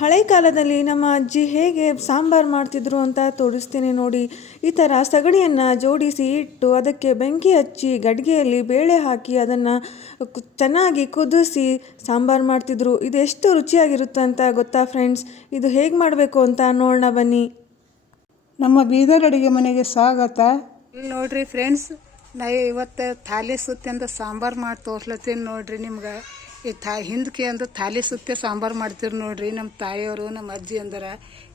ಹಳೆ ಕಾಲದಲ್ಲಿ ನಮ್ಮ ಅಜ್ಜಿ ಹೇಗೆ ಸಾಂಬಾರು ಮಾಡ್ತಿದ್ರು ಅಂತ ತೋರಿಸ್ತೀನಿ ನೋಡಿ. ಈ ಥರ ಸಗಣಿಯನ್ನು ಜೋಡಿಸಿ ಇಟ್ಟು ಅದಕ್ಕೆ ಬೆಂಕಿ ಹಚ್ಚಿ ಗಡಿಗೆಯಲ್ಲಿ ಬೇಳೆ ಹಾಕಿ ಅದನ್ನು ಚೆನ್ನಾಗಿ ಕುದಿಸಿ ಸಾಂಬಾರು ಮಾಡ್ತಿದ್ರು. ಇದು ಎಷ್ಟು ರುಚಿಯಾಗಿರುತ್ತೆ ಅಂತ ಗೊತ್ತಾ ಫ್ರೆಂಡ್ಸ್ ಇದು ಹೇಗೆ ಮಾಡಬೇಕು ಅಂತ ನೋಡೋಣ ಬನ್ನಿ. ನಮ್ಮ ಬೀದರ್ ಅಡುಗೆ ಮನೆಗೆ ಸ್ವಾಗತ. ಇಲ್ಲಿ ನೋಡ್ರಿ ಫ್ರೆಂಡ್ಸ್ ನಾ ಇವತ್ತು ಥಾಲಿ ಸುತ್ತಿಂದ ಅಂತ ಸಾಂಬಾರು ಮಾಡಿ ತೋರ್ಸ್ಲತ್ತೀನಿ ನೋಡ್ರಿ ನಿಮ್ಗೆ. ಈ ತಾ ಹಿಂದಕ್ಕೆ ಅಂದ್ರೆ ಥಾಲಿ ಸುತ್ತೆ ಸಾಂಬಾರು ಮಾಡ್ತೀರಿ ನೋಡ್ರಿ ನಮ್ಮ ತಾಯಿಯವರು ನಮ್ಮ ಅಜ್ಜಿ ಅಂದರ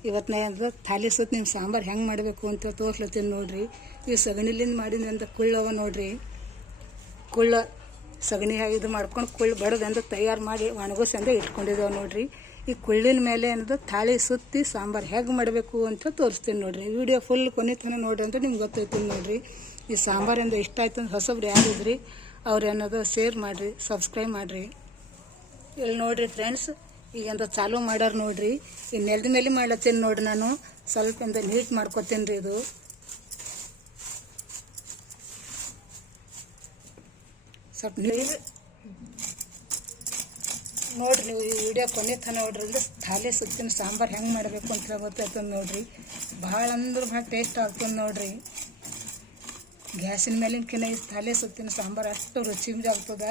ಇವತ್ತಿನ ಅಂದ್ರೆ ಥಾಲಿ ಸುತ್ತ ನಿಮ್ಮ ಸಾಂಬಾರು ಹೆಂಗೆ ಮಾಡಬೇಕು ಅಂತ ತೋರ್ಸ್ಲತ್ತೀನಿ ನೋಡ್ರಿ. ಈ ಸಗಣಿಲಿಂದ ಮಾಡಿದ ಅಂತ ಕುಳ್ಳವ ನೋಡ್ರಿ. ಕುಳ್ಳ ಸಗಣಿ ಇದು ಮಾಡ್ಕೊಂಡು ಕುಳ್ಳು ಬಡದು ಅಂದ್ರೆ ತಯಾರು ಮಾಡಿ ಒಣಗಿಸಿ ಅಂದ್ರೆ ಇಟ್ಕೊಂಡಿದ್ದೇವೆ ನೋಡ್ರಿ. ಈ ಕುಳ್ಳಿನ ಮೇಲೆ ಏನದು ತಾಳಿ ಸುತ್ತಿ ಸಾಂಬಾರು ಹೇಗೆ ಮಾಡಬೇಕು ಅಂತ ತೋರಿಸ್ತೀನಿ ನೋಡ್ರಿ. ವಿಡಿಯೋ ಫುಲ್ ಕೊನೆತನ ನೋಡ್ರಿ ಅಂತ ನಿಮ್ಗೆ ಗೊತ್ತೈತಿ ನೋಡ್ರಿ. ಈ ಸಾಂಬಾರಿಂದ ಇಷ್ಟ ಆಯ್ತು ಅಂದ್ರೆ ಹೊಸಬ್ರು ಯಾರಿದ್ರಿ, ಅವ್ರು ಏನದು ಶೇರ್ ಮಾಡಿರಿ, ಸಬ್ಸ್ಕ್ರೈಬ್ ಮಾಡಿರಿ. ಇಲ್ಲಿ ನೋಡ್ರಿ ಫ್ರೆಂಡ್ಸ್ ಈಗ ಅಂತ ಚಾಲೂ ಮಾಡ್ಯಾರ ನೋಡ್ರಿ. ಈ ನೆಲದ ಮೇಲೆ ಮಾಡ್ಲತ್ತೀನಿ ನೋಡ್ರಿ ನಾನು. ಸ್ವಲ್ಪ ಅಂತ ನೀಟ್ ಮಾಡ್ಕೊತೀನಿ ರೀ ಇದು. ಸ್ವಲ್ಪ ನೀರು ನೋಡ್ರಿ ನೀವು ಈ ವಿಡಿಯೋ ಕೊನೆ ತನ ನೋಡ್ರಿ ಅಂದ್ರೆ ಥಾಲಿ ಸುತ್ತಿನ ಸಾಂಬಾರು ಹೆಂಗೆ ಮಾಡಬೇಕು ಅಂತ ಗೊತ್ತಾಯ್ತದ ನೋಡ್ರಿ. ಭಾಳ ಅಂದ್ರೆ ಭಾಳ ಟೇಸ್ಟ್ ಆಗ್ತದೆ ನೋಡ್ರಿ. ಗ್ಯಾಸಿನ ಮೇಲಿನಕಿನ್ನ ಈ ಥಾಲಿ ಸುತ್ತಿನ ಸಾಂಬಾರು ಅಷ್ಟು ರುಚಿ ಆಗ್ತದ.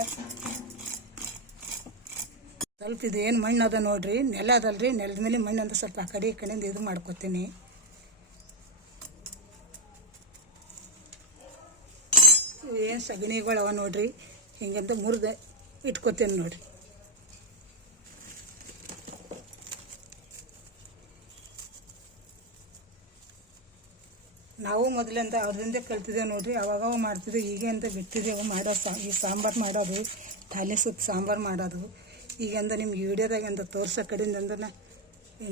ಸ್ವಲ್ಪ ಇದು ಏನು ಮಣ್ಣು ಅದ ನೋಡ್ರಿ? ನೆಲ ಅದಲ್ರಿ ನೆಲದ ಮೇಲೆ ಮಣ್ಣು ಅಂದ್ರೆ ಸ್ವಲ್ಪ ಆ ಕಡೆ ಈ ಕಡೆಯಿಂದ ಇದು ಮಾಡ್ಕೋತೀನಿ. ಏನು ಸಗಣಿಗಳು ಅವ ನೋಡ್ರಿ? ಹಿಂಗಂತ ಮುರಿದು ಇಟ್ಕೋತೀನಿ ನೋಡ್ರಿ. ನಾವು ಮೊದಲಿಂದ ಅವ್ರಿಂದ ಕಲ್ತಿದ್ದೇವೆ ನೋಡ್ರಿ, ಅವಾಗ ಮಾಡ್ತಿದ್ದೇವೆ ಈಗ ಅಂತ ಬಿಟ್ಟಿದ್ದೆವು ಮಾಡೋ ಸಾ, ಈ ಸಾಂಬಾರು ಮಾಡೋದು, ಥಾಲಿ ಸುತ್ತ ಸಾಂಬಾರು ಮಾಡೋದು. ಈಗಂದ ನಿಮ್ಗೆ ವಿಡಿಯೋದಾಗ ಅಂತ ತೋರ್ಸೋ ಕಡೆಯಿಂದ ಅಂದ್ರೆ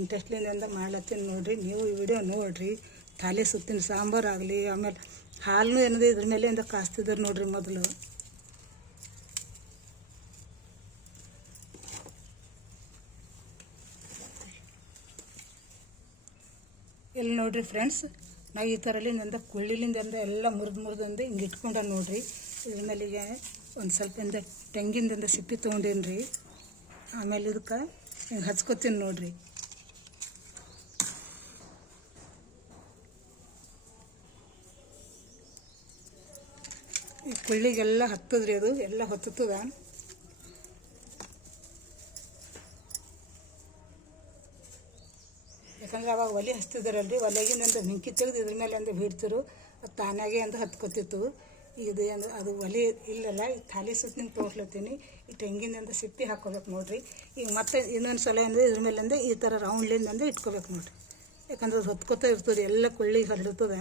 ಇಂಟ್ರೆಸ್ಟ್ಲಿಂದ ಮಾಡ್ಲತ್ತೀನಿ ನೋಡಿರಿ. ನೀವು ಈ ವಿಡಿಯೋ ನೋಡಿರಿ. ತಾಲೆ ಸುತ್ತಿನ ಸಾಂಬಾರು ಆಗಲಿ, ಆಮೇಲೆ ಹಾಲು ಏನದು ಇದ್ರ ಮೇಲೆ ಎಂದ ಕಾಸ್ತಿದ್ರು ನೋಡ್ರಿ ಮೊದಲು. ಇಲ್ಲಿ ನೋಡ್ರಿ ಫ್ರೆಂಡ್ಸ್, ನಾ ಈ ಥರಲಿಂದ ಕುಳ್ಳಿಲಿಂದ ಎಲ್ಲ ಮುರಿದು ಮುರಿದಂದು ಹಿಂಗೆ ಇಟ್ಕೊಂಡ ನೋಡ್ರಿ. ಇದ್ರ ಮೇಲೆ ಒಂದು ಸ್ವಲ್ಪ ಇಂದ ತೆಂಗಿಂದ ಸಿಪ್ಪಿ ತೊಗೊಂಡೇನಿ ರೀ ಆಮೇಲೆ ಇದಕ್ಕೆ ಹಿಂಗೆ ಹಚ್ಕೋತೀನಿ ನೋಡ್ರಿ. ಈ ಕುಳ್ಳಿಗೆಲ್ಲ ಹತ್ತದ್ರಿ ಅದು, ಎಲ್ಲ ಹೊತ್ತದ ಯಾಕಂದ್ರೆ ಅವಾಗ ಒಲೆ ಹಚ್ತಿದ್ರಲ್ರಿ, ಒಲೆಗಿಂದ ಬೆಂಕಿ ತೆಗೆದು ಇದ್ರ ಮೇಲೆ ಅಂದು ಬೀಡ್ತಿರು ಅದು ತಾನಾಗೆ ಅಂದು ಹತ್ಕೊತಿತ್ತು. ಇದು ಅಂದ್ರೆ ಅದು ಒಲೆ ಇಲ್ಲಲ್ಲ, ಈ ಥಾಲಿ ಸುತ್ತಿನ ತೋರ್ಸ್ಲತ್ತೀನಿ ಈ ತೆಂಗಿನಿಂದ ಸಿಪ್ಪಿ ಹಾಕ್ಕೋಬೇಕು ನೋಡ್ರಿ. ಈಗ ಮತ್ತೆ ಇನ್ನೊಂದು ಸಲ ಅಂದರೆ ಇದ್ರ ಮೇಲಿಂದ ಈ ಥರ ರೌಂಡ್ಲಿಂದ ಇಟ್ಕೋಬೇಕು ನೋಡ್ರಿ. ಯಾಕಂದ್ರೆ ಅದು ಹೊತ್ಕೋತಾ ಇರ್ತದೆ, ಎಲ್ಲ ಕೊಳ್ಳಿ ಹರಡುತ್ತದೆ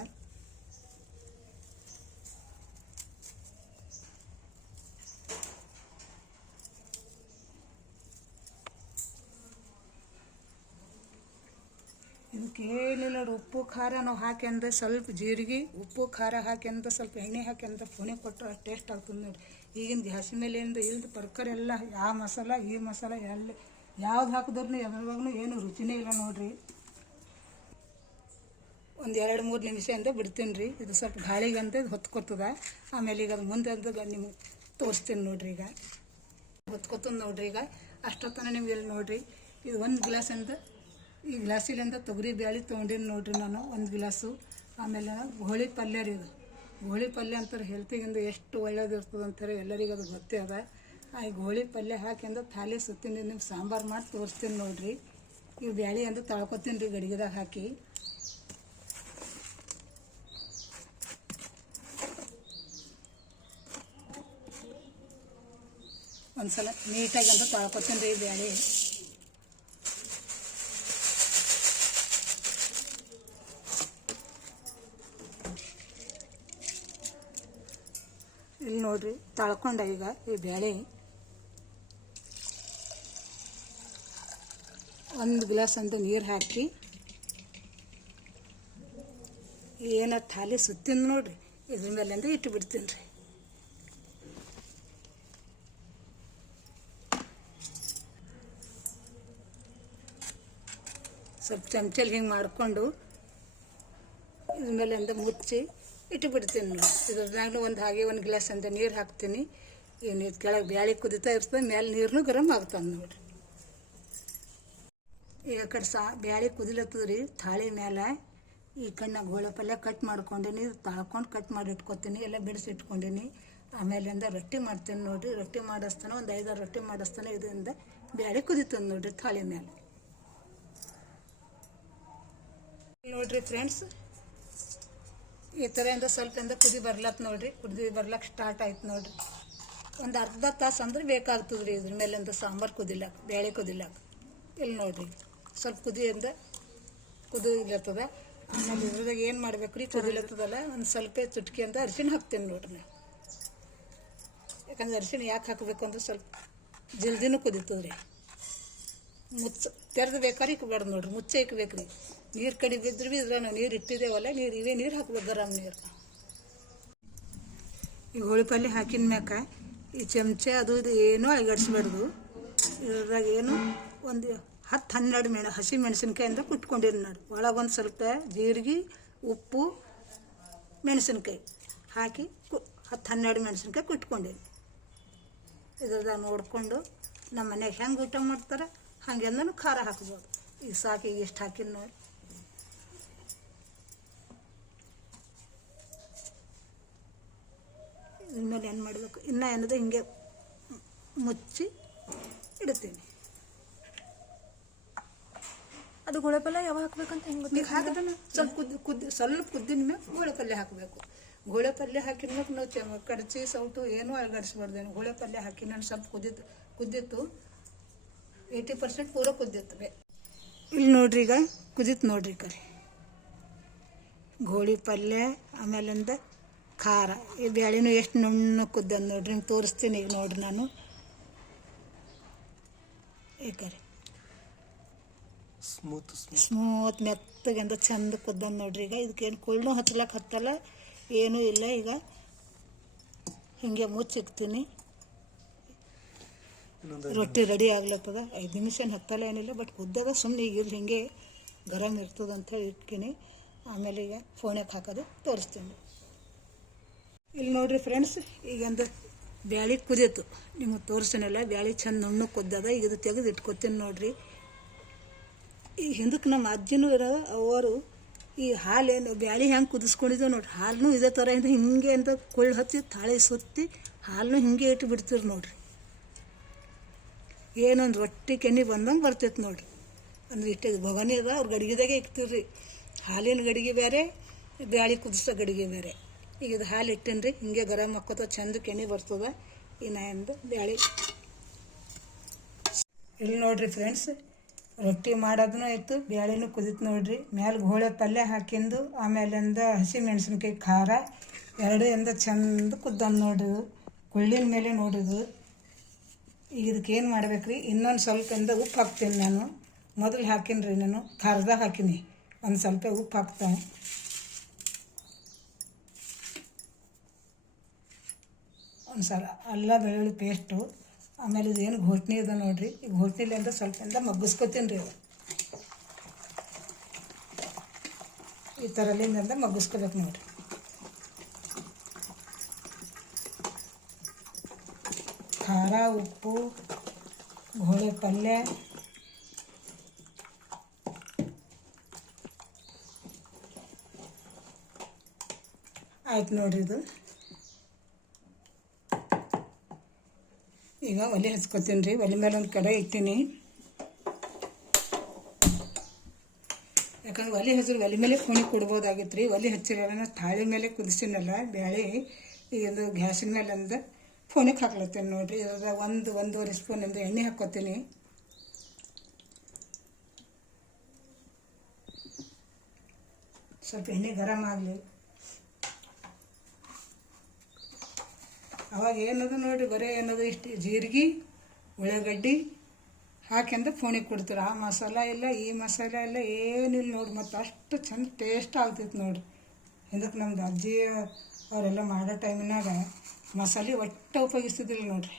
ಇದಕ್ಕೆ ಏನಿಲ್ಲ ನೋಡಿ ಉಪ್ಪು, ಖಾರ ನಾವು ಹಾಕ್ಯಂದ್ರೆ ಸ್ವಲ್ಪ ಜೀರಿಗೆ, ಉಪ್ಪು, ಖಾರ ಹಾಕ್ಯಂದ್ರೆ ಸ್ವಲ್ಪ ಎಣ್ಣೆ ಹಾಕ್ಯಂತ ಫೋನೆ ಕೊಟ್ಟರೆ ಟೇಸ್ಟ್ ಆಗ್ತದೆ ನೋಡಿ ಈಗಿನ ಗ್ಯಾಸ್ ಮೇಲೆ ಇಲ್ದು ತರಕಾರಿ ಎಲ್ಲ ಯಾವ ಮಸಾಲ, ಈ ಮಸಾಲ, ಎಲ್ಲಿ, ಯಾವ್ದು ಹಾಕಿದ್ರು ಯಾವಾಗೂ ಏನು ರುಚಿನೇ ಇಲ್ಲ ನೋಡಿರಿ. ಒಂದು ಎರಡು ಮೂರು ನಿಮಿಷ ಅಂದ ಬಿಡ್ತೀನಿ ರೀ, ಇದು ಸ್ವಲ್ಪ ಗಾಳಿಗೆ ಅಂತ ಹೊತ್ಕೊತದ. ಆಮೇಲೆ ಈಗ ಅದು ಮುಂದೆ ಅಂತ ನಿಮ್ಗೆ ತೋರಿಸ್ತೀನಿ ನೋಡ್ರಿ ಈಗ. ಹೊತ್ಕೊತದ ನೋಡ್ರಿ ಈಗ. ಅಷ್ಟೊತ್ತನ ನಿಮ್ಗೆ ಇಲ್ಲಿ ನೋಡ್ರಿ, ಇದು ಒಂದು ಗ್ಲಾಸ್ ಅಂತ ಈ ಗ್ಲಾಸಿಲಿಂದ ತೊಗರಿ ಬೇಳೆ ತೊಗೊಂಡಿನಿ ನೋಡ್ರಿ ನಾನು, ಒಂದು ಗ್ಲಾಸು. ಆಮೇಲೆ ಹೋಳಿ ಪಲ್ಯ ರೀ ಇದು ಗೋಳಿ ಪಲ್ಯ ಅಂತಾರೆ ಹೆಲ್ತಿಗಿಂದ ಎಷ್ಟು ಒಳ್ಳೇದಿರ್ತದೆ ಅಂತಾರೆ ಎಲ್ಲರಿಗೂ ಅದು ಗೊತ್ತೇ ಅದ. ಈ ಗೋಳಿ ಪಲ್ಯ ಹಾಕಿಂದ ಥಾಲಿ ಸುತ್ತೀನಿ ನಿಮ್ಗೆ ಸಾಂಬಾರು ಮಾಡಿ ತೋರಿಸ್ತೀನಿ ನೋಡ್ರಿ. ಈ ಬ್ಯಾಳಿ ಅಂತ ತಳ್ಕೊತೀನಿ ರೀ ಗಡಿಗೆದಾಗ ಹಾಕಿ. ಒಂದ್ಸಲ ನೀಟಾಗಿ ಅಂತ ತೊಳ್ಕೊತೀನಿ ರೀ ಬ್ಯಾಳಿ. ನೋಡ್ರಿ, ತಳ್ಕೊಂಡ ಈಗ ಈ ಬೇಳೆ ಒಂದು ಗ್ಲಾಸ್ ಅಂತ ನೀರು ಹಾಕಿ. ಏನ ಥಾಲಿ ಸುತ್ತಿನ ನೋಡ್ರಿ, ಇದ್ರ ಮೇಲೆ ಮೇಲಿಂದ ಇಟ್ಟು ಬಿಡ್ತೀನಿ ರೀ. ಸ್ವಲ್ಪ ಚಮಚಲ್ಲಿ ಹಿಂಗೆ ಮಾಡಿಕೊಂಡು ಇದ್ರ ಮೇಲಿಂದ ಮುಚ್ಚಿ ಇಟ್ಟು ಬಿಡ್ತೀನಿ ಇದ್ರದಾಗಲೂ ಒಂದು ಹಾಗೆ ಒಂದು ಗ್ಲಾಸ್ ಅಂತ ನೀರು ಹಾಕ್ತೀನಿ. ಈ ನೀರು ಕೆಳಗೆ ಬ್ಯಾಳಿ ಕುದಿತಾ ಇರ್ತದೆ ಮೇಲೆ ನೀರನ್ನು ಗರಮ್ ಆಗ್ತದೆ ನೋಡಿರಿ. ಈಗ ಕಡೆ ಸಾ, ಬ್ಯಾಳಿ ಕುದಿಲತ್ತದ ರೀ, ಥಾಳಿ ಮೇಲೆ ಈ ಕಣ್ಣ ಗೋಳ ಪಲ್ಯ ಕಟ್ ಮಾಡ್ಕೊಂಡೀನಿ, ತಾಳ್ಕೊಂಡು ಕಟ್ ಮಾಡಿ ಇಟ್ಕೊತೀನಿ, ಎಲ್ಲ ಬಿಡಿಸಿ ಇಟ್ಕೊಂಡೀನಿ. ಆಮೇಲಿಂದ ರೊಟ್ಟಿ ಮಾಡ್ತೀನಿ ನೋಡಿರಿ. ರೊಟ್ಟಿ ಮಾಡಿಸ್ತಾನೆ, ಒಂದು ಐದಾರು ರೊಟ್ಟಿ ಮಾಡಿಸ್ತಾನೆ, ಇದರಿಂದ ಬ್ಯಾಳಿ ಕುದಿತದ ನೋಡಿರಿ ತಾಳಿ ಮೇಲೆ ನೋಡಿರಿ ಫ್ರೆಂಡ್ಸ್ ಈ ಸ್ವಲ್ಪ ಸ್ವಲ್ಪದಿಂದ ಕುದಿ ಬರ್ಲತ್ತ ನೋಡ್ರಿ. ಕುದಿ ಬರ್ಲಕ್ಕೆ ಸ್ಟಾರ್ಟ್ ಆಯ್ತು ನೋಡ್ರಿ. ಒಂದು ಅರ್ಧ ತಾಸು ಅಂದ್ರೆ ಬೇಕಾಗ್ತದೆ ರೀ ಇದ್ರ ಮೇಲಿಂದ ಸಾಂಬಾರು ಕುದಿಲಾಕ, ಬೇಳೆ ಕುದಿಲಾಕ. ಇಲ್ಲಿ ನೋಡ್ರಿ, ಸ್ವಲ್ಪ ಕುದಿಯಿಂದ ಕುದಿಲತ್ತದ ಆಮೇಲೆ ಇದ್ರದಾಗ ಏನು ಮಾಡ್ಬೇಕು ರೀ ಕುದಿಲತ್ತದಲ್ಲ, ಒಂದು ಸ್ವಲ್ಪ ಚುಟ್ಕಿ ಅಂತ ಅರಿಶಿಣ ಹಾಕ್ತೀನಿ ನೋಡ್ರಿ ನಾವು. ಯಾಕಂದ್ರೆ ಅರಿಶಿಣ ಯಾಕೆ ಹಾಕಬೇಕು ಅಂದ್ರೆ ಸ್ವಲ್ಪ ಜಲ್ದಿನೂ ಕುದೀತದ್ರಿ. ಮುಚ್ಚ, ತೆರೆದು ಬೇಕಾದ್ರೆ ಇಕ್ಬಾರ್ದು ನೋಡ್ರಿ, ಮುಚ್ಚೆ ಇಕ್ಬೇಕು ರೀ ನೀರು ಕಡಿ ಬಿದ್ರೆ ಬಿ ಇದ್ರ ನಾವು ನೀರು ಇಟ್ಟಿದ್ದೇವಲ್ಲ ನೀರು ಇವೇ ನೀರು ಹಾಕ್ಬೇಕು ಗರಂ ನೀರು. ಈ ಹೋಳಿ ಪಲ್ಯ ಹಾಕಿದ ಮ್ಯಾಕ ಈ ಚಮಚೆ ಅದು ಇದು ಏನೂ ಅಳಗಡಿಸ್ಬಾರ್ದು ಇದ್ರಾಗ ಏನು ಒಂದು ಹತ್ತು ಹನ್ನೆರಡು ಮೆಣ, ಹಸಿ ಮೆಣಸಿನ್ಕಾಯಿಂದ ಕುಟ್ಕೊಂಡಿರಿ ನೋಡಿ. ಒಳಗೊಂದು ಸ್ವಲ್ಪ ಜೀರಿಗೆ, ಉಪ್ಪು, ಮೆಣಸಿನ್ಕಾಯಿ ಹಾಕಿ ಕು, ಹತ್ತು ಹನ್ನೆರಡು ಮೆಣಸಿನ್ಕಾಯಿ ಕುಟ್ಕೊಂಡೀನಿ. ಇದ್ರದಾಗ ನೋಡಿಕೊಂಡು ನಮ್ಮ ಮನೆಗೆ ಹೆಂಗೆ ಊಟ ಮಾಡ್ತಾರೆ ಹಾಗೆಂದನು ಖಾರ ಹಾಕ್ಬೋದು. ಈಗ ಸಾಕು ಎಷ್ಟು ಹಾಕಿನ ನೋಡಿ. ಇನ್ಮೇಲೆ ಏನು ಮಾಡಬೇಕು? ಇನ್ನು ಏನದು ಹಿಂಗೆ ಮುಚ್ಚಿ ಇಡ್ತೀನಿ. ಅದು ಗುಳೆ ಪಲ್ಯ ಯಾವಾಗ ಹಾಕ್ಬೇಕಂತ ಹೆಂಗೆ ಈಗ ಹಾಕಿದನ ಸ್ವಲ್ಪ ಕುದ್ದು ಕುದ್ದು ಸ್ವಲ್ಪ ಕುದ್ದಿನ ಮೇಲೆ ಗೋಳೆ ಪಲ್ಯ ಹಾಕಬೇಕು. ಗೋಳೆ ಪಲ್ಯ ಹಾಕಿದ ಮೇಲೆ ನಾವು ಚ ಕಡಚಿ ಸೌಟು ಏನೂ ಅಳಗಾಡಿಸ್ಬಾರ್ದೇನು. ಗೋಳೆ ಪಲ್ಯ ಹಾಕಿ ನಾನು ಸ್ವಲ್ಪ ಕುದ್ದಿತ್ತು ಕುದ್ದಿತ್ತು. ಏಯ್ಟಿ ಪರ್ಸೆಂಟ್ ಪೂರ ಕುದ್ದಿತ್ತು ಬೇ. ಇಲ್ಲಿ ನೋಡ್ರಿ ಈಗ ಕುದಿತ್ತು ನೋಡ್ರಿ ಕರಿ ಗೋಳಿ ಪಲ್ಯ ಆಮೇಲಿಂದ ಖಾರ. ಈ ಬ್ಯಾಳಿನೂ ಎಷ್ಟು ನುಣ್ಣು ಕುದ್ದದ ನೋಡ್ರಿ ನಿಮ್ಗೆ ತೋರಿಸ್ತೀನಿ ಈಗ ನೋಡ್ರಿ ನಾನು. ಏಕರಿ ಸ್ಮೂತ್ ಸ್ಮೂತ್. ಮೆತ್ತಗೆ ಮೆತ್ತಗೆಂದ ಚಂದ ಕುದ್ದ ನೋಡ್ರಿ ಈಗ. ಇದಕ್ಕೇನು ಕುಳ್ಳು ಹಚ್ಲಕ್ಕೆ ಹತ್ತಲ್ಲ ಏನೂ ಇಲ್ಲ ಈಗ. ಹಿಂಗೆ ಮುಚ್ಚಿಕ್ತೀನಿ. ರೊಟ್ಟಿ ರೆಡಿ ಆಗ್ಲತ್ತದ ಐದು ನಿಮಿಷ ಹತ್ತಲ್ಲ ಏನಿಲ್ಲ ಬಟ್ ಕುದ್ದದ ಸುಮ್ಮನೆ ಈಗ ಇಲ್ಲಿ ಹಿಂಗೆ ಗರಂ ಇರ್ತದಂತ ಅಂತ ಹೇಳಿ ಇಟ್ಕೀನಿ ಆಮೇಲೆ ಈಗ ಫೋನ್ಯಾಗ ಹಾಕೋದು ತೋರಿಸ್ತೀನಿ. ಇಲ್ಲಿ ನೋಡ್ರಿ ಫ್ರೆಂಡ್ಸ್ ಈಗ ಒಂದು ಬ್ಯಾಳಿ ಕುದೀತು. ನಿಮಗೆ ತೋರಿಸ್ತೀನಲ್ಲ ಬ್ಯಾಳಿ ಚಂದ ನುಣ್ಣು ಕುದ್ದದ. ಈಗ ಇದು ತೆಗೆದು ಇಟ್ಕೊತೀನಿ ನೋಡ್ರಿ. ಈ ಹಿಂದಕ್ಕೆ ನಮ್ಮ ಅಜ್ಜಿನೂ ಇರೋ ಅವರು ಈ ಹಾಲೇನು ಬ್ಯಾಳಿ ಹೆಂಗೆ ಕುದಿಸ್ಕೊಂಡಿದ್ದೇವೆ ನೋಡ್ರಿ. ಹಾಲನ್ನು ಇದೇ ಥರ ಇಂದ ಹಿಂಗೆ ಅಂತ ಕೊಳ್ಳು ಹಚ್ಚಿ, ತಾಳೆ ಸುತ್ತಿ ಹಾಲನ್ನು ಹಿಂಗೆ ಇಟ್ಟು ಬಿಡ್ತೀರಿ ನೋಡ್ರಿ. ಏನೊಂದು ರೊಟ್ಟಿ ಕೆನ್ನಿ ಬಂದಂಗೆ ಬರ್ತೈತೆ ನೋಡ್ರಿ. ಅಂದ್ರೆ ಇಷ್ಟ ಭವಾನಿ ಅದ, ಅವ್ರ ಗಡಿಗೆದಾಗೆ ಇಕ್ತೀರಿ ಹಾಲಿನ ಗಡಿಗೆ ಬೇರೆ, ಬ್ಯಾಳಿ ಕುದಿಸೋ ಗಡಿಗೆ ಬೇರೆ. ಈಗ ಇದು ಹಾಲು ಇಟ್ಟಿನಿ ರೀ ಹಿಂಗೆ ಗರಂ ಹಾಕೋತ ಚಂದ ಕೆಣಿ ಬರ್ತದ. ಈ ಎಂದು ಬ್ಯಾಳಿ. ಇಲ್ಲಿ ನೋಡ್ರಿ ಫ್ರೆಂಡ್ಸ್ ರೊಟ್ಟಿ ಮಾಡೋದೂ ಆಯಿತು, ಬ್ಯಾಳಿನೂ ಕುದಿತು ನೋಡ್ರಿ. ಮ್ಯಾಲೆ ಗೋಳೆ ಪಲ್ಯ ಹಾಕಿಂದು ಆಮೇಲಿಂದ ಹಸಿ ಮೆಣಸಿನ್ಕಾಯಿ ಖಾರ, ಎರಡು ಎಂದ ಚಂದ ಕುದ್ದಂದು ನೋಡ್ರಿ ಕುಳ್ಳಿನ ಮೇಲೆ ನೋಡಿದು ಈಗ ಇದಕ್ಕೆ ಏನು ಮಾಡ್ಬೇಕು ಇನ್ನೊಂದು ಸ್ವಲ್ಪ ಇಂದ ಉಪ್ಪು ಹಾಕ್ತೀನಿ ನಾನು. ಮೊದಲು ಹಾಕೀನಿ ರೀ ನಾನು. ಖಾರದಾಗ ಹಾಕೀನಿ. ಒಂದು ಸ್ವಲ್ಪ ಉಪ್ಪು ಹಾಕ್ತೇನೆ. ಒಂದು ಅಲ್ಲ ಬೆಳ್ಳುಳ್ಳಿ ಪೇಸ್ಟು ಆಮೇಲೆ ಇದೇನು ಘೋಟ್ನಿ ಇದೆ ನೋಡಿರಿ. ಈ ಘೋಟ್ನಿಲಿ ಅಂದ್ರೆ ಸ್ವಲ್ಪ ಇಂದ ಮಗ್ಗಿಸ್ಕೊತೀನಿ ರೀ ಈ ಥರಲಿಂದ ಮಗ್ಗಿಸ್ಕೋಬೇಕು ನೋಡಿರಿ. ಖಾರ, ಉಪ್ಪು ಘೋಳೆ ಪಲ್ಯ, ಆಯ್ತು ನೋಡ್ರಿ ಇದು. ಈಗ ಒಲೆ ಹಚ್ಕೋತೀನಿ ರೀ. ಒಲೆ ಮೇಲೆ ಒಂದು ಕಡೆ ಇಟ್ಟೀನಿ. ಯಾಕಂದ್ರೆ ಒಲೆ ಹಚ್ಚಿದ್ರೆ ಒಲೆ ಮೇಲೆ ಫೋಣಿ ಕೊಡ್ಬೋದಾಗಿತ್ತು ರೀ. ಒಲೆ ಹಚ್ಚಿರೋಣ ತಾಳಿ ಮೇಲೆ ಕುದಿಸಿನಲ್ಲ ಬೇಳೆ ಒಂದು ಗ್ಯಾಸಿನ ಮೇಲೆ ಒಂದು ಫೋನಿಗೆ ಹಾಕ್ಲತ್ತೀನಿ ನೋಡಿರಿ. ಇದ್ರಾಗ ಒಂದು, ಒಂದೂವರೆ ಸ್ಪೂನಿಂದ ಎಣ್ಣೆ ಹಾಕ್ಕೊತೀನಿ. ಸ್ವಲ್ಪ ಎಣ್ಣೆ ಗರಮ್ ಆಗಲಿ. ಅವಾಗ ಏನದು ನೋಡಿರಿ ಬರೀ ಏನದು, ಇಷ್ಟು ಜೀರಿಗೆ, ಉಳ್ಳಾಗಡ್ಡಿ ಹಾಕ್ಯಂದ ಫೋನಿಗೆ ಕೊಡ್ತಾರೆ. ಆ ಮಸಾಲ ಇಲ್ಲ, ಈ ಮಸಾಲ ಇಲ್ಲ ಏನಿಲ್ಲ ನೋಡಿ, ಮತ್ತು ಅಷ್ಟು ಚಂದ ಟೇಸ್ಟ್ ಆಗ್ತಿತ್ತು ನೋಡ್ರಿ ಹಿಂದಕ್ಕೆ ನಮ್ಮದು ಅಜ್ಜಿ ಅವರೆಲ್ಲ ಮಾಡೋ ಟೈಮಿನಾಗ ಮಸಾಲೆ ಒಟ್ಟು ಉಪಯೋಗಿಸ್ತಿದ್ದಿಲ್ಲ ನೋಡ್ರಿ.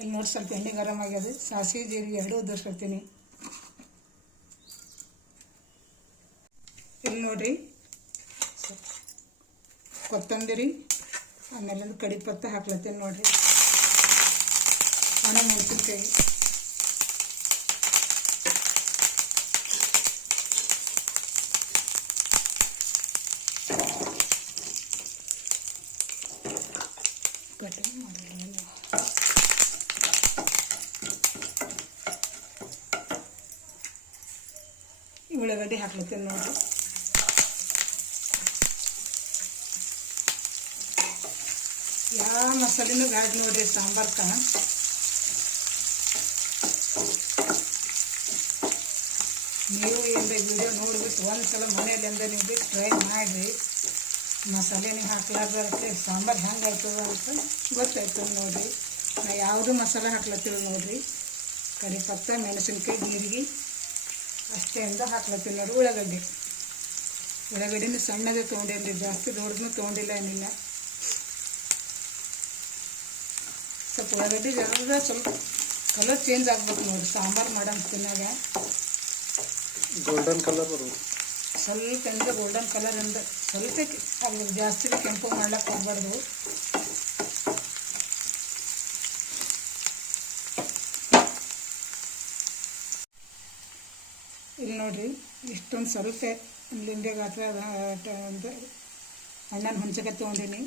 ಇಲ್ಲಿ ನೋಡಿ ಸ್ವಲ್ಪ ಎಣ್ಣೆ ಗರಂ ಆಗ್ಯದ, ಸಾಸಿವೆ ಜೀರಿಗೆ ಎರಡೂ ಉದರ್ಸ್ಕೊಳ್ತೀನಿ ಇಲ್ಲಿ ನೋಡ್ರಿ, ಕೊತ್ತಂಬರಿ ಆಮೇಲೆ ಕಡಿ ಪತ್ತ ಹಾಕ್ಲತ್ತೇನೆ ನೋಡಿರಿ. ಒಣ ಮೆಣಸಿನ್ಕಾಯಿ. ಕಟಿಂಗ್ ಉಳ್ಳಾಗಡ್ಡಿ ಹಾಕ್ಲತ್ತೇನೆ ನೋಡಿರಿ. ಯಾವ ಮಸಾಲೆನೂ ಬ್ಯಾಡ ನೋಡ್ರಿ ಸಾಂಬಾರ್ಕ ನೀವು ಏನ್ರ ವಿಡಿಯೋ ನೋಡ್ಬಿಟ್ಟು ಒಂದು ಸಲ ಮನೇಲಿಂದ ನೀವು ಟ್ರೈ ಮಾಡಿರಿ. ಮಸಾಲೆನೇ ಹಾಕ್ಲಾರ್ದಕ್ಕೆ ಸಾಂಬಾರು ಹೆಂಗೆ ಆಯ್ತದ ಅಂತ ಗೊತ್ತಾಯ್ತದ ನೋಡಿರಿ. ನಾ ಯಾವುದು ಮಸಾಲೆ ಹಾಕ್ಲತ್ತಿಲ್ಲ ಕರಿ ಪತ್ತ, ಮೆಣಸಿನ್ಕಾಯಿ, ಜೀರಿಗೆ, ಅಷ್ಟೇ ಅಂದ ಹಾಕ್ಲತ್ತೀವಿ ನೋಡಿ ಉಳ್ಳಾಗಡ್ಡೆ. ಉಳ್ಳಾಗಡ್ಡೆನೂ ಸಣ್ಣದೇ ತೊಗೊಂಡೇನ್ರಿ, ಜಾಸ್ತಿ ದೊಡ್ಡದು ತೊಗೊಂಡಿಲ್ಲ ಏನಿಲ್ಲ ಸ್ವಲ್ಪ ಉಳ್ಳಾಗಡ್ಡಿ ಜರ ಸ್ವಲ್ಪ ಕಲರ್ ಚೇಂಜ್ ಆಗ್ಬೇಕು ನೋಡಿ. ಸಾಂಬಾರು ಮಾಡೋ ತಿನ್ನಾಗ. ಗೋಲ್ಡನ್ ಕಲರ್ ಬರೋದು ಸ್ವಲ್ಪ ಅಂದರೆ ಗೋಲ್ಡನ್ ಕಲರ್ ಅಂದ್ರೆ ಸ್ವಲ್ಪ ಅದು ಜಾಸ್ತಿ ಕೆಂಪು ಮಾಡ್ಲಕ್ಕೆ ಹೋಗ್ಬಾರ್ದು ಇಲ್ಲಿ ನೋಡಿರಿ ಇಷ್ಟೊಂದು ಸ್ವಲ್ಪ ಲಿಂಬೆ ಗಾತ್ರ ಅಂದರೆ ಹಣ್ಣನ್ನು ಹೊಂಚಕ ತೊಗೊಂಡೀನಿ.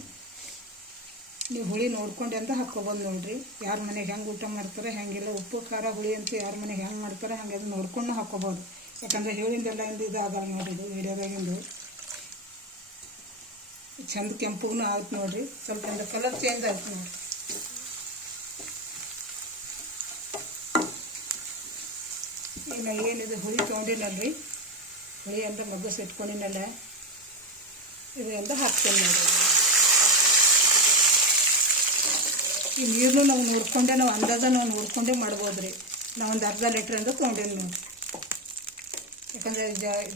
ನೀವು ಹುಳಿ ನೋಡ್ಕೊಂಡು ಅಂತ ಹಾಕ್ಕೊಬೋದು ನೋಡಿರಿ. ಯಾರ ಮನೆಗೆ ಹೆಂಗೆ ಊಟ ಮಾಡ್ತಾರೆ, ಹೆಂಗಿಲ್ಲ ಉಪ್ಪು, ಖಾರ, ಹುಳಿ ಅಂತ ಯಾರ ಮನೆಗೆ ಹೆಂಗೆ ಮಾಡ್ತಾರೆ, ಹಂಗೆ ನೋಡ್ಕೊಂಡು ಹಾಕ್ಕೊಬೋದು ಯಾಕಂದ್ರೆ ಹೇಳಿಂದೆಲ್ಲ ಇಂದು ಇದು ಆಗಲ್ಲ ನೋಡಿದ್ದು ವೀಡಿಯೋದಾಗಿಂದು ಚಂದ ಕೆಂಪಗೂ ಆಯ್ತು ನೋಡಿರಿ. ಸ್ವಲ್ಪ ಅಂದ್ರೆ ಕಲರ್ ಚೇಂಜ್ ಆಯ್ತು ನೋಡಿರಿ. ಈಗ ಏನಿದು ಹುಳಿ ತೊಗೊಂಡಿನಲ್ರಿ. ಹುಳಿ ಅಂತ ಮಗ್ಗಸ್ ಇಟ್ಕೊಂಡಿನಲ್ಲ. ಇದು ಅಂತ ಹಾಕ್ತೇನೆ ನೋಡ್ರಿ. ಈ ನೀರನ್ನು ನಾವು ನೋಡ್ಕೊಂಡೆ, ನಾವು ಅಂದಾಜ ನಾವು ನೋಡ್ಕೊಂಡೆ ಮಾಡ್ಬೋದು ರೀ ನಾವು ಒಂದು ಅರ್ಧ ಲೀಟ್ರ್ ಅಂದ್ರೆ ತೊಗೊಂಡೇನು ನೋಡಿ ಯಾಕಂದರೆ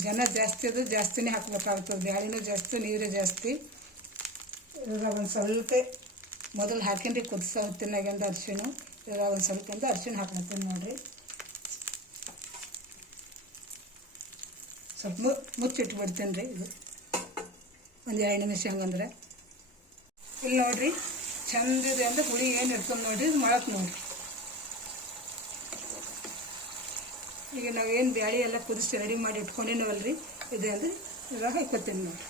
ಜನ ಜಾಸ್ತಿ ಅದು ಜಾಸ್ತಿನೇ ಹಾಕ್ಬೇಕಾಗ್ತದೆ. ಬ್ಯಾಳಿನೂ ಜಾಸ್ತಿ, ನೀರು ಜಾಸ್ತಿ. ಇವಾಗ ಒಂದು ಸ್ವಲ್ಪ, ಮೊದಲು ಹಾಕಿನ್ರಿ ಕುದಿಸೋ ಹೊತ್ತಿನಾಗಂದ ಅರ್ಶಿನು. ಇವಾಗ ಒಂದು ಸ್ವಲ್ಪ ಅಂತ ಅರ್ಶಿನ ಹಾಕ್ಲತ್ತೀನಿ ನೋಡಿರಿ. ಸ್ವಲ್ಪ ಮುಚ್ಚಿಟ್ಬಿಡ್ತೀನಿ ರೀ ಇದು. ಒಂದು ಎರಡು ನಿಮಿಷ ಹಂಗಂದ್ರೆ. ಇಲ್ಲಿ ನೋಡ್ರಿ. ಚಂದ ಇದೆ ಅಂದ್ರೆ ಹುಳಿ ಏನು ಇರ್ತದೆ ನೋಡ್ರಿ, ಇದು ಮೊಳಕ್ ನೋಡಿರಿ. ಈಗ ನಾವು ಏನು ಬ್ಯಾಳಿ ಎಲ್ಲ ಕುದಿಸಿ ರೆಡಿ ಮಾಡಿ ಇಟ್ಕೊಂಡಿನವಲ್ರಿ, ಇದೆ ಅಂದ್ರೆ ಇದ್ರಾಗ ಹಾಕೋತೀನಿ ನೋಡ್ರಿ.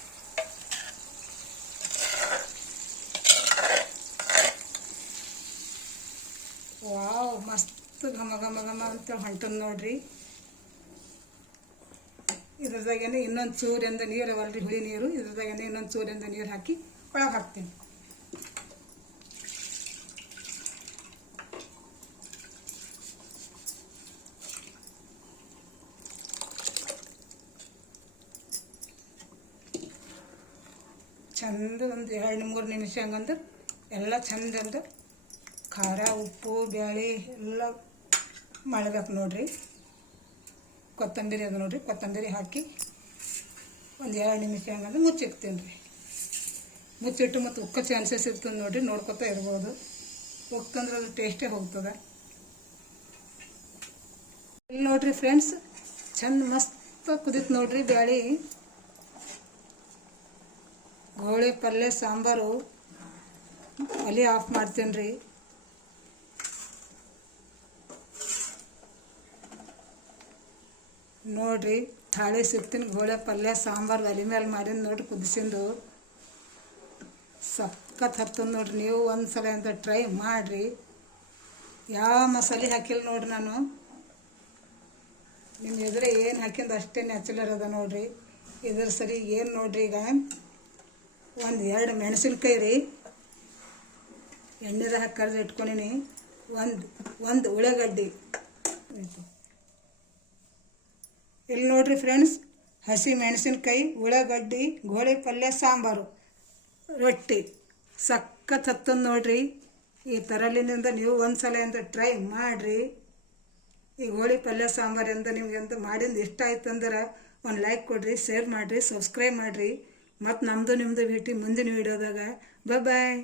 ವಾವ್, ಮಸ್ತ್ ಘಮ ಘಮ ಘಮ ಅಂತೇಳಿ ಹೊಂಟದ ನೋಡ್ರಿ. ಇದ್ರದಾಗೇನೆ ಇನ್ನೊಂದು ಚೂರಿಂದ ನೀರು ಅವಲ್ರಿ ಹುಳಿ ನೀರು, ಇದ್ರದಾಗೇನೆ ಇನ್ನೊಂದು ಚೂರಿಂದ ನೀರು ಹಾಕಿ ಒಳಗೆ ಹಾಕ್ತೀನಿ. ಚಂದ ಒಂದು ಎರಡು ಮೂರು ನಿಮಿಷ ಹಂಗಂದ್ರೆ ಎಲ್ಲ ಚಂದ ಅಂದ್ರೆ ಖಾರ, ಉಪ್ಪು, ಬ್ಯಾಳಿ ಎಲ್ಲ ಮಾಡಬೇಕು ನೋಡ್ರಿ. ಕೊತ್ತಂಬರಿ ಅದು ನೋಡ್ರಿ. ಕೊತ್ತಂಬರಿ ಹಾಕಿ ಒಂದು ಎರಡು ನಿಮಿಷ ಹಂಗಂದ್ರೆ ಮುಚ್ಚಿಡ್ತೀನಿ ರೀ. ಮುಚ್ಚಿಟ್ಟು ಮತ್ತು ಉಕ್ಕ ಚಾನ್ಸಸ್ ಇರ್ತದೆ ನೋಡ್ರಿ. ನೋಡ್ಕೊತಾ ಇರ್ಬೋದು. ಉಕ್ಕಂದ್ರೆ ಅದು ಟೇಸ್ಟೇ ಹೋಗ್ತದೆ. ಇಲ್ಲಿ ನೋಡ್ರಿ ಫ್ರೆಂಡ್ಸ್ ಚಂದ ಮಸ್ತ್ ಕುದಿತ್ ನೋಡ್ರಿ ಬ್ಯಾಳಿ. ಗೋಳಿ ಪಲ್ಯ, ಸಾಂಬಾರು. ಒಲೆ ಆಫ್ ಮಾಡ್ತೀನಿ ರೀ. ನೋಡ್ರಿ, ಥಾಳಿ ಸಿಗ್ತೀನಿ ಗೋಳೆ ಪಲ್ಯ, ಸಾಂಬಾರು ಒಲೆ ಮೇಲೆ ಮಾಡಿನ ನೋಡಿ ಕುದಿಸಿಂದು. ಸಖತ್ ಹತ್ತದ ನೋಡ್ರಿ ನೀವು ಒಂದು ಸಲ ಅಂತ ಟ್ರೈ ಮಾಡಿರಿ. ಯಾವ ಮಸಾಲೆ ಹಾಕಿಲ್ಲ ನೋಡ್ರಿ ನಾನು. ನಿಮ್ಮ ಎದುರು ಏನು ಹಾಕಿಂದು ಅಷ್ಟೇ ನ್ಯಾಚುರಲ್ ಅದ ನೋಡ್ರಿ. ಇದ್ರ ಸರಿ ಏನು ನೋಡ್ರಿ ಈಗ? ಒಂದು ಎರಡು ಮೆಣಸಿನ್ಕಾಯಿ ರೀ. ಎಣ್ಣೆದ ಹಾಕಿ ಇಟ್ಕೊಂಡಿನಿ. ಒಂದು ಒಂದು ಉಳ್ಳಾಗಡ್ಡಿ. ಇಲ್ಲಿ ನೋಡ್ರಿ ಫ್ರೆಂಡ್ಸ್ ಹಸಿ ಮೆಣಸಿನ್ಕಾಯಿ, ಉಳ್ಳಾಗಡ್ಡಿ, ಗೋಳಿ ಪಲ್ಯ, ಸಾಂಬಾರು. ರೊಟ್ಟಿ. ಸಖತ್ ಹತ್ತದ ನೋಡ್ರಿ. ಈ ಥರಲಿನಿಂದ ನೀವು ಒಂದು ಸಲ ಎಂದು ಟ್ರೈ ಮಾಡಿರಿ. ಈ ಗೋಳಿ ಪಲ್ಯ ಸಾಂಬಾರಿಂದ ನಿಮ್ಗೆ ಅಂತ ಮಾಡಿದ್ದು ಇಷ್ಟ ಆಯ್ತು ಅಂದ್ರೆ ಒಂದು ಲೈಕ್ ಕೊಡಿರಿ ಶೇರ್ ಮಾಡಿರಿ ಸಬ್ಸ್ಕ್ರೈಬ್ ಮಾಡಿರಿ. ಮತ್ತು ನಮ್ಮದು ನಿಮ್ಮದು ಭೇಟಿ ಮುಂದಿನ ವೀಡಿಯೋದಾಗ ಬಾಯ್